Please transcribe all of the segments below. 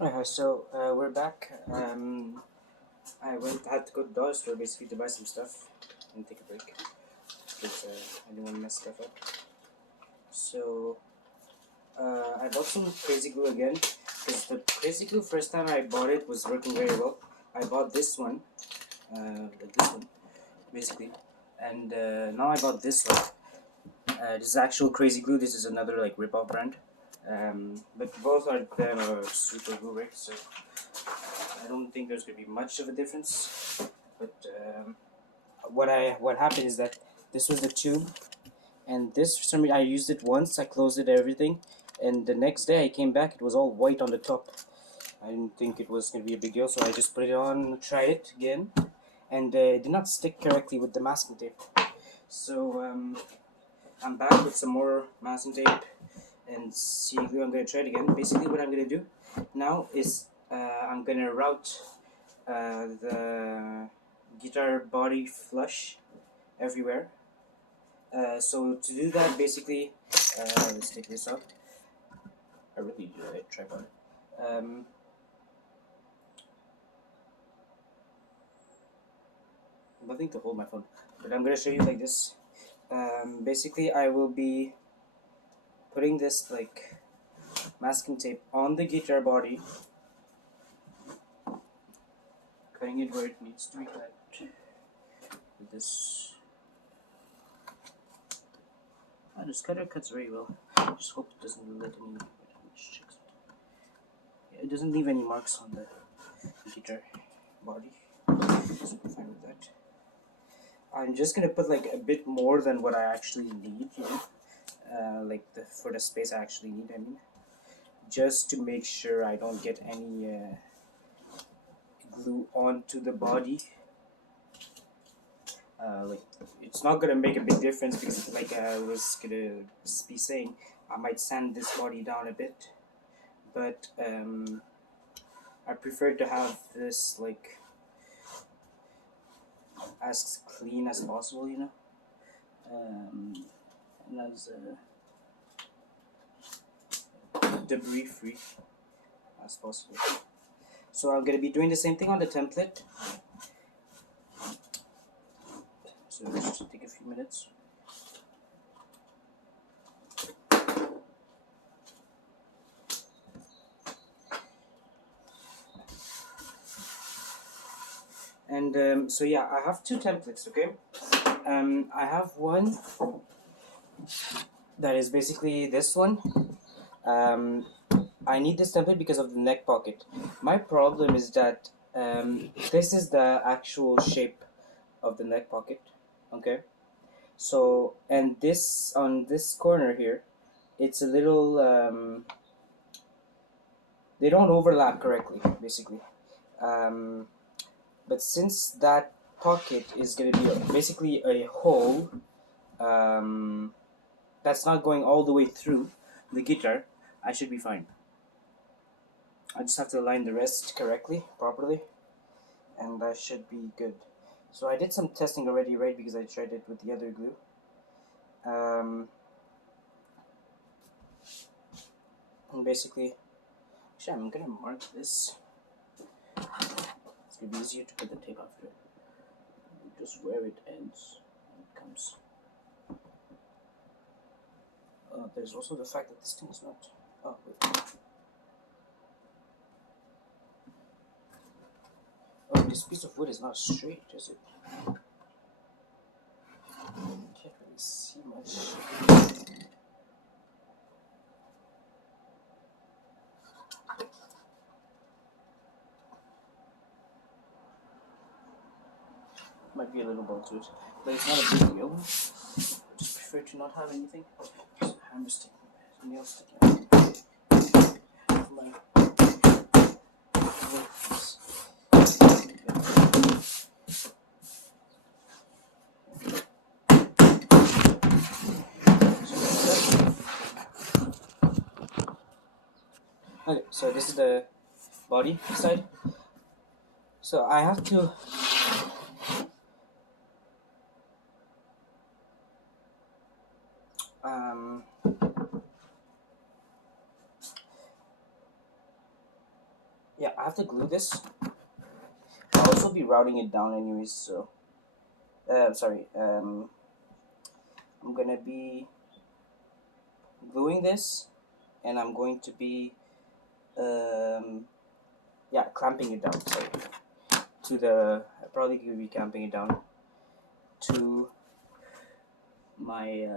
We're back. Had to go to the dollar store basically to buy some stuff and take a break because I didn't want to mess stuff up. So I bought some crazy glue again because the crazy glue first time I bought it was working very well. I bought this one, like this one, basically, and now I bought this one. This is actual crazy glue. This is another like rip-off brand. But both are them are super glue, right? So I don't think there's gonna be much of a difference. But what happened is that this was the tube, and this for some reason I used it once. I closed it, everything, and the next day I came back. It was all white on the top. I didn't think it was gonna be a big deal, so I just put it on, tried it again, and it did not stick correctly with the masking tape. So I'm back with some more masking tape and see glue. I'm gonna try it again. Basically, what I'm gonna do now is I'm gonna route the guitar body flush everywhere. So to do that, basically, let's take this up. I really do a tripod. Um, Nothing to hold my phone, but I'm gonna show you like this. Basically, I will be putting this like masking tape on the guitar body, cutting it where it needs to be cut. With this, this cutter cuts very well. I just hope it doesn't let any. Yeah, it doesn't leave any marks on the guitar body. So I'm fine with that. I'm just gonna put like a bit more than what I actually need, like for the space I actually need. I mean, just to make sure I don't get any glue onto the body. Like it's not gonna make a big difference because, like I was gonna be saying, I might sand this body down a bit, but I prefer to have this like as clean as possible, and as debris free as possible. So I'm gonna be doing the same thing on the template. So let's just take a few minutes. And so yeah, I have two templates. Okay, I have one that is basically this one. Um, I need this template because of the neck pocket. My problem is that this is the actual shape of the neck pocket. Okay, so and this on this corner here, it's a little they don't overlap correctly, basically. Um, but since that pocket is going to be basically a hole um, that's not going all the way through the guitar, I should be fine. I just have to align the rest correctly, properly, and I should be good. So I did some testing already, right, because I tried it with the other glue. And basically, actually I'm gonna mark this. It's gonna be easier to put the tape after. Just where it ends and it comes. There's also the fact that this thing is not. Oh, wait. Oh, this piece of wood is not straight, is it? Can't really see much. Might be a little ball to it, but it's not a big deal. I just prefer to not have anything. So hammer stick, nail sticking out. My workpiece. Okay, so this is the body side. So I have to um, Yeah, I have to glue this. I'll also be routing it down anyways, so sorry, I'm gonna be gluing this, and I'm going to be yeah, clamping it down, sorry, to the, I'll probably be clamping it down to my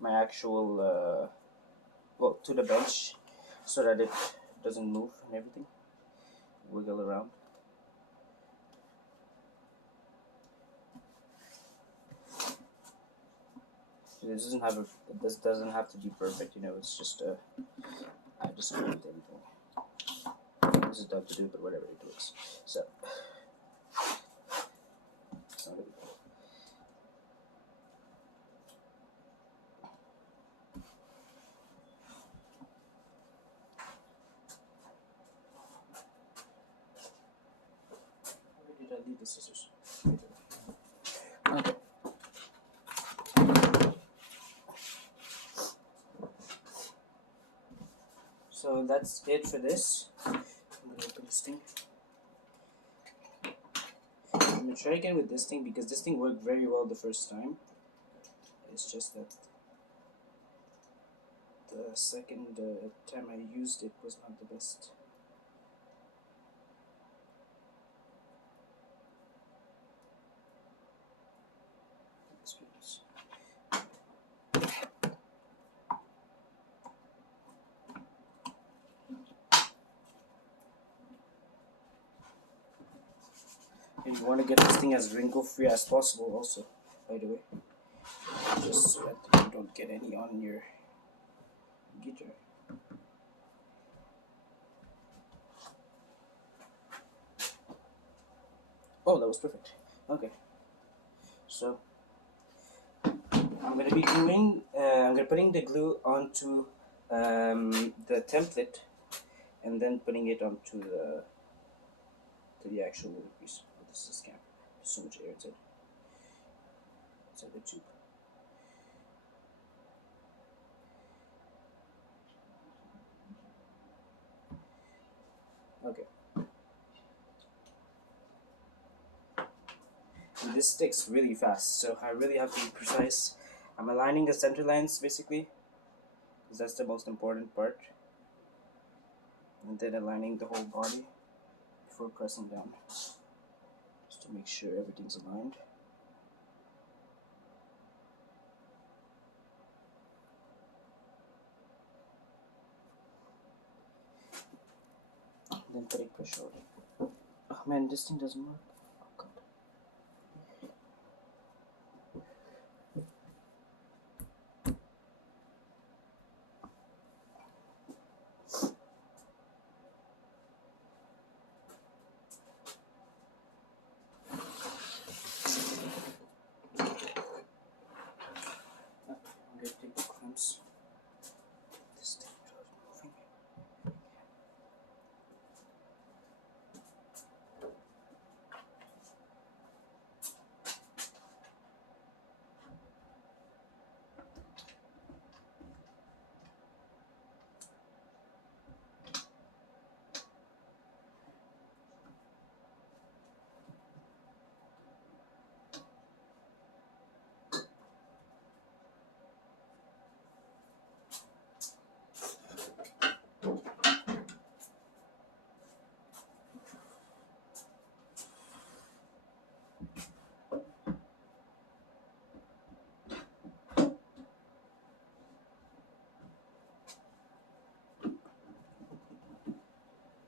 my actual well, to the bench, so that it doesn't move and everything, wiggle around. This doesn't have to be perfect, you know. It's just I just do anything. This is tough to do, but whatever, it works. So there we go. Where did I leave the scissors? Okay. So that's it for this. I'm gonna open this thing. I'm gonna try again with this thing because this thing worked very well the first time. It's just that the second time I used it was not the best. Experience. And you want to get this thing as wrinkle free as possible also, by the way, just so that you don't get any on your guitar. Oh, that was perfect. Okay, so I'm gonna be gluing. I'm gonna putting the glue onto the template, and then putting it onto the actual piece. Oh, this is scam. There's so much air inside the tube. Okay. And this sticks really fast, so I really have to be precise. I'm aligning the center lines basically, because that's the most important part. And then aligning the whole body before pressing down, just to make sure everything's aligned. Then putting pressure on it. Oh man, this thing doesn't work. Oh god. I'm gonna take the clamps. This thing is moving.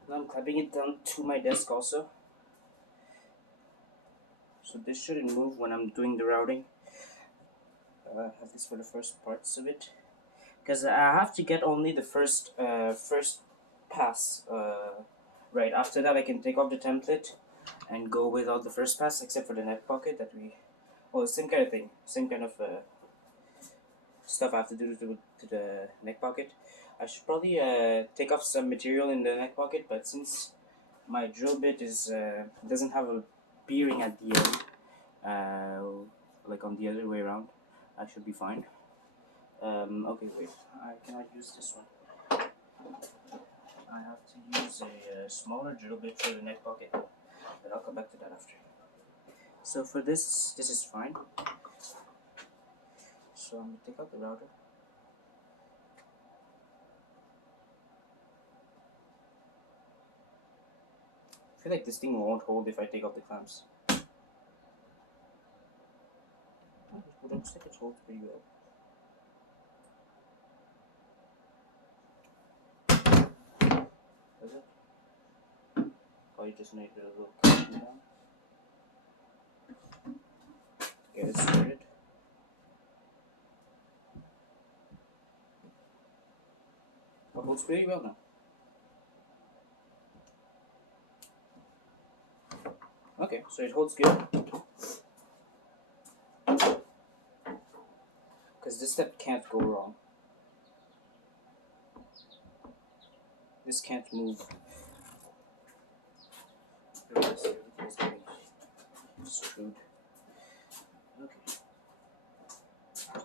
Now I'm clamping it down to my desk also. So this shouldn't move when I'm doing the routing. At least for the first parts of it. Because I have to get only the first pass right. After that I can take off the template and go without the first pass, except for the neck pocket that we, well, same kind of thing, same kind of stuff I have to do to the neck pocket. I should probably take off some material in the neck pocket, but since my drill bit is doesn't have a bearing at the end, like on the other way around, I should be fine. Okay, wait. I cannot use this one. I have to use a smaller drill bit for the neck pocket, but I'll come back to that after. So for this is fine. So I'm gonna take out the router. I feel like this thing won't hold if I take off the clamps. Oh, it looks like it holds pretty well. Does it? Or you just need a little clamp down. Get it started. It holds pretty well now. Okay, so it holds good. Because this step can't go wrong. This can't move. Screwed. Okay.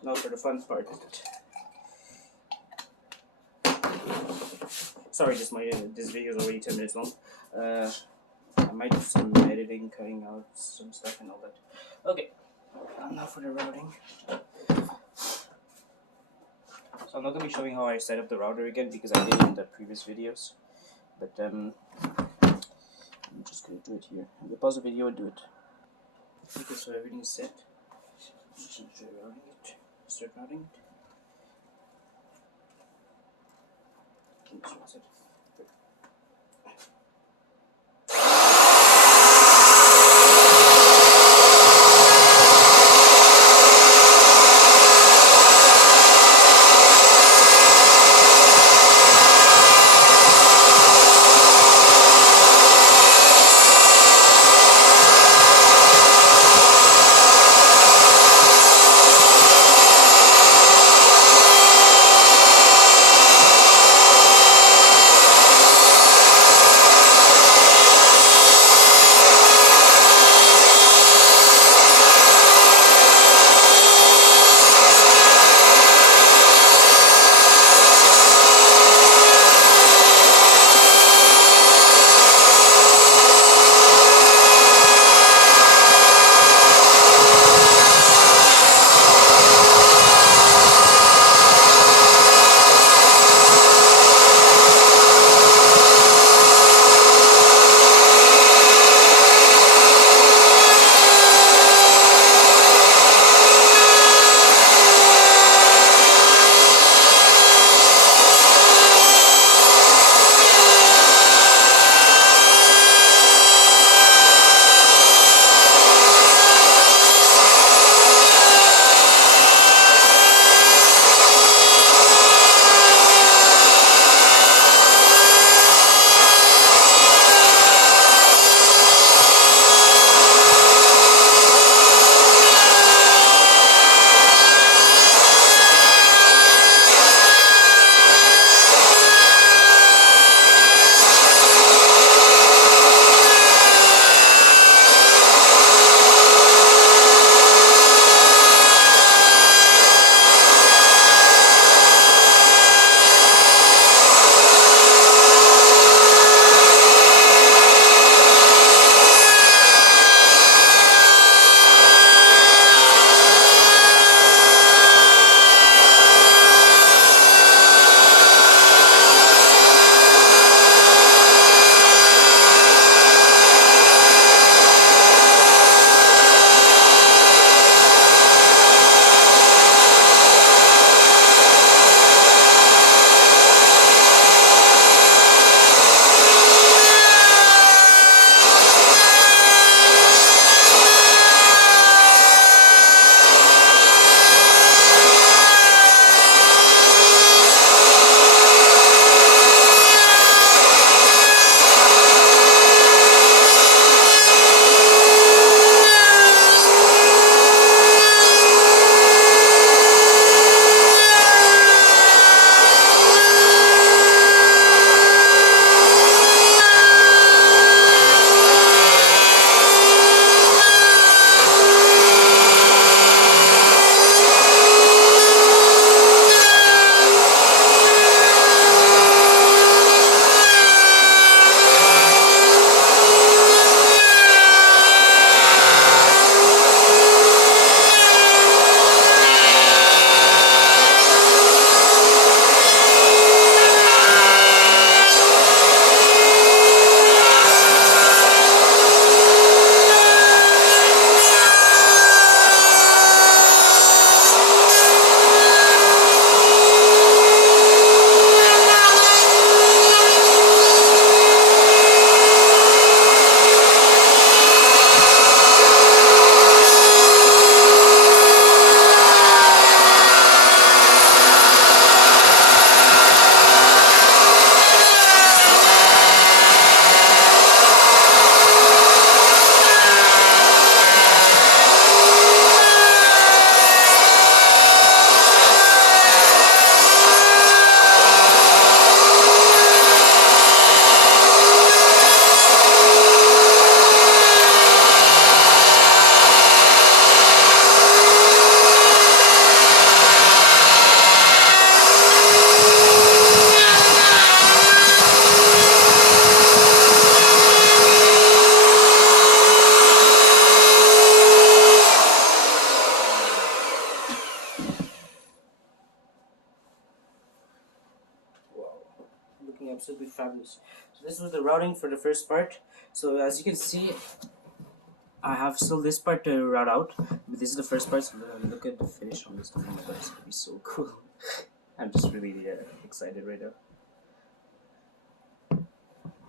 Now for the fun part. Sorry, this video is already 10 minutes long. I might do some editing, cutting out some stuff and all that. Okay, now for the routing. So I'm not going to be showing how I set up the router again because I did it in the previous videos. But I'm just going to do it here. I'm going to pause the video and do it. Okay, so everything's set. Just start routing it. Start routing it. Oops, what's it? looking absolutely fabulous. So this was the routing for the first part. So as you can see, I have still this part to route out, but this is the first part. So look at the finish on this. Oh my god, it's gonna be so cool. I'm just really excited right now.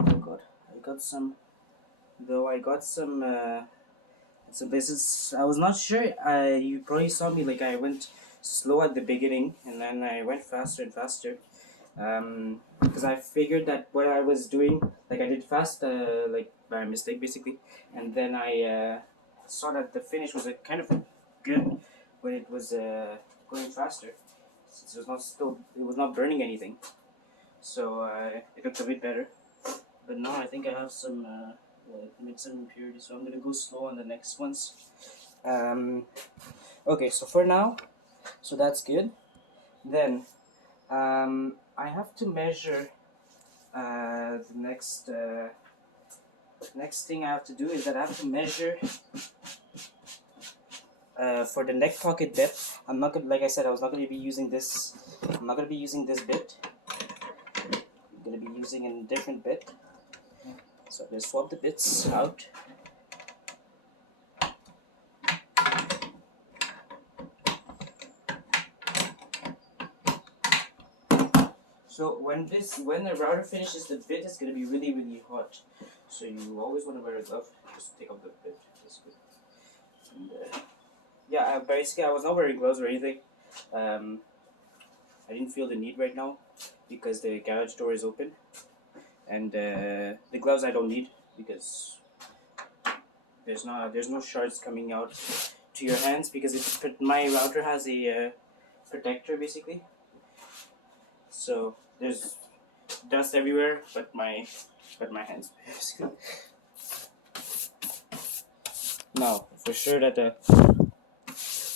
Oh god, I got some places I was not sure. You probably saw me, like I went slow at the beginning and then I went faster and faster. Because I figured that what I was doing, like I did fast, like by mistake basically, and then I saw that the finish was kind of good when it was going faster. Since it was not burning anything, so it looked a bit better. But now I think I have some made some impurities, so I'm gonna go slow on the next ones. Okay, so for now, so that's good. Then I have to measure the next thing I have to do is that I have to measure for the neck pocket depth. I'm not gonna, like I said, I was not gonna be using this. I'm not gonna be using this bit. I'm gonna be using a different bit. So I'm gonna swap the bits out. So when the router finishes, the bit is gonna be really hot. So you always want to wear a glove. Just take off the bit. That's good. And, yeah, basically I was not wearing gloves or anything. I didn't feel the need right now because the garage door is open, and the gloves I don't need because there's no shards coming out to your hands because my router has a protector basically. So there's dust everywhere, but my hands basically. Now, for sure that a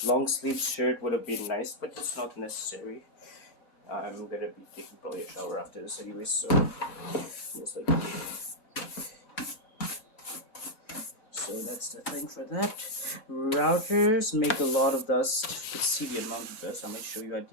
long sleeve shirt would have been nice, but it's not necessary. I'm gonna be taking probably a shower after this anyway, so most likely. So that's the thing for that. Routers make a lot of dust. You can see the amount of dust. I'm gonna show you at the